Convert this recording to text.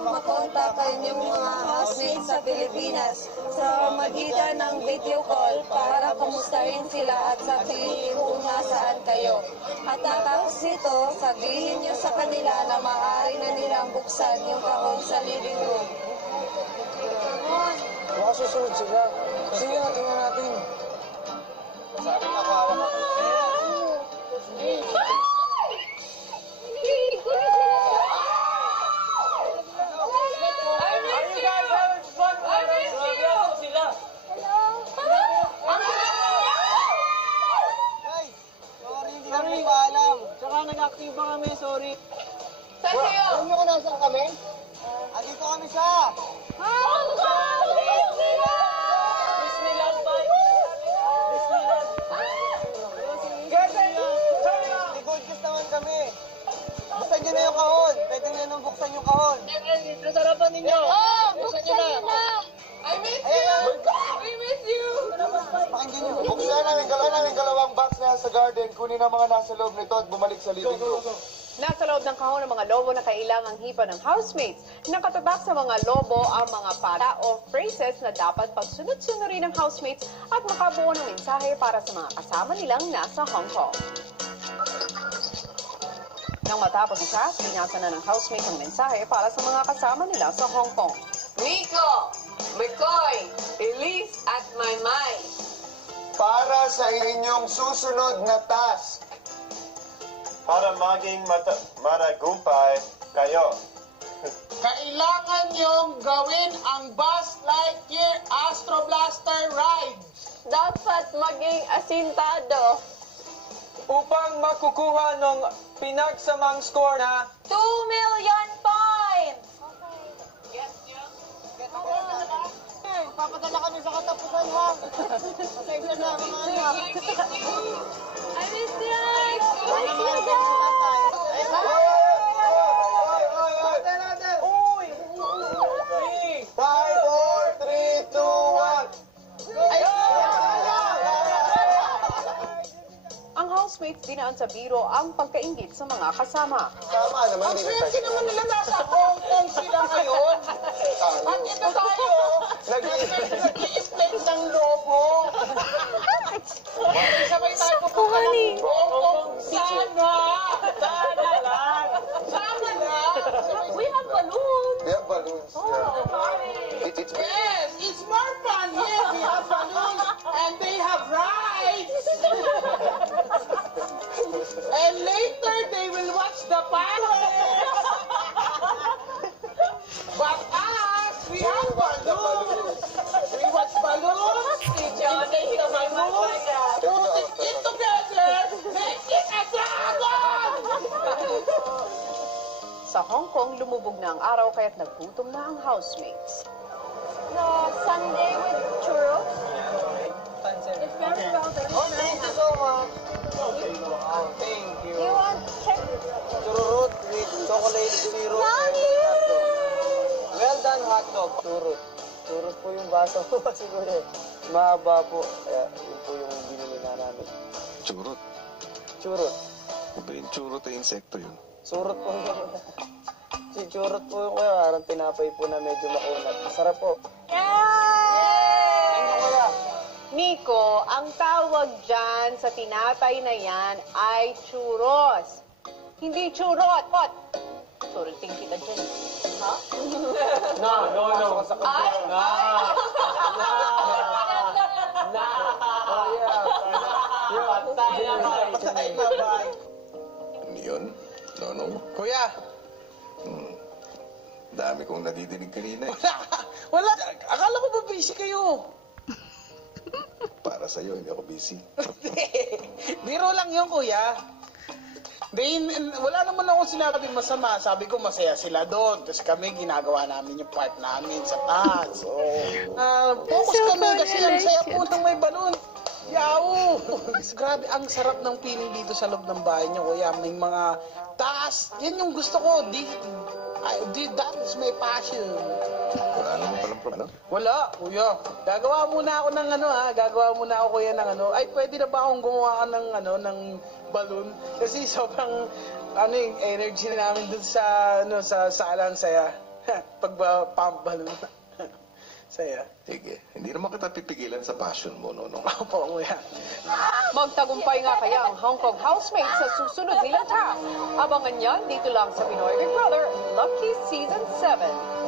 makontak ang inyong mga housemates sa Pilipinas sa magitan ng video call para kumustahin sila at sabihin kung nasaan kayo. At tapos nito, sabihin niyo sa kanila na maaari na nilang buksan yung kahon sa living room. Baka susunod sila. Sige nga, tingnan natin. Sabi na kawawa na. Sorry, paalam. Tsaka nag-active pa kami, sorry. Saan kayo? Alam niyo kung nasaan kami? Andito kami sa... Hong Kong! Disneyland ba? Disneyland. Likod kiss naman kami. Buksan niyo na yung kahon. Pwede niyo nang buksan yung kahon. Sa sarapan ninyo. Buksan niyo na! I miss you! We miss you! Pakinggan niyo. Buksan namin dalawang box na sa garden, kunin ang mga nasa loob nito at bumalik sa living room. Nasa loob ng kahon ng mga lobo na kailangang hipa ng housemates. Nakatatak sa mga lobo ang mga pala o phrases na dapat pagsunod-sunurin ng housemates at makabuo ng mensahe para sa mga kasama nilang nasa Hong Kong. Nang matapos ang task, binasa na ng housemates ang mensahe para sa mga kasama nila sa Hong Kong. Nico, McCoy, Elise at Maymay. Para sa inyong susunod na task, para maging matagumpay kayo. Kailangan niyong gawin ang Buzz Lightyear Astro Blaster ride. Dapat maging asintado. Upang makukuha ng pinagsamang score na 2 million points! papadala kami sa katapusan, ha? Pasensya na, mga anak. I miss you! I Mga miss you! Uy! 5, 4, 3, 2, 1. Ang housemates dinaan sa biro ang pagkaingit sa mga kasama. Tama naman, Ang hindi swerte naman nila nasa Hong Kong sila ngayon. At ito tayo, nag-i-explain ng lobo. Sabay tayo pupunta ng Hong Kong. Sana! Sana lang! Sana lang! We have balloons! They have balloons. Yeah. It's Yes, it's more fun here. We have balloons and they have rides. And later they will watch the fireworks. But us, we have balloons. We watch balloons. We donate the balloons. Put it together. Make it a dragon. Sa Hong Kong, lumubog na ang araw kaya't naggutom na ang housemates. The Sunday with churros. It's very well done. Oh, thank you so much. Thank you. Do you want check? Churrut with chocolate syrup and hotdog. Well done hotdog, churrut. Churrut po yung baso po siguro eh. Mahaba po. Kaya yun po yung binili na namin. Churot. Churrut. Iba yung churot ay insekto yun. Surut po yun. Si churrut po yung kuya. Parang tinapay po na medyo makunat. Masarap po. Ano kaya? Nico, ang tawag dyan sa tinapay na yan ay churros. Hindi churot. Suriting kita dyan. Ha? No. Ay! Patay na ba? Ano yun? No. Kuya, Dami kong nadidinig kanina eh. wala. Akala ko ba busy kayo? Para sa'yo, hindi ako busy. Biro lang yun, kuya. Wala naman akong sinabing masama. Sabi ko, masaya sila doon. Tapos kami, ginagawa namin yung part namin sa taas. Focus kami kasi ang saya po ng may balon. Yaw! Grabe, ang sarap ng feeling dito sa loob ng bahay niyo, kuya. May mga taas. Yan yung gusto ko. That is my passion. Wala naman palang problema. Wala, kuya. Gagawa muna ako ng Gagawa muna ako, kuya, ng Ay, pwede na ba akong gumawa ng ng balloon? Kasi sobrang, yung energy na namin dun sa, sa salang saya. Pag-pump balloon. Saya. Sige, hindi naman kita pipigilan sa passion mo, Nonong. Opo, kuya. Magtagumpay nga kaya ang Hong Kong housemates sa susunod nilang task. Abangan yan dito lang sa Pinoy Big Brother Lucky Season 7.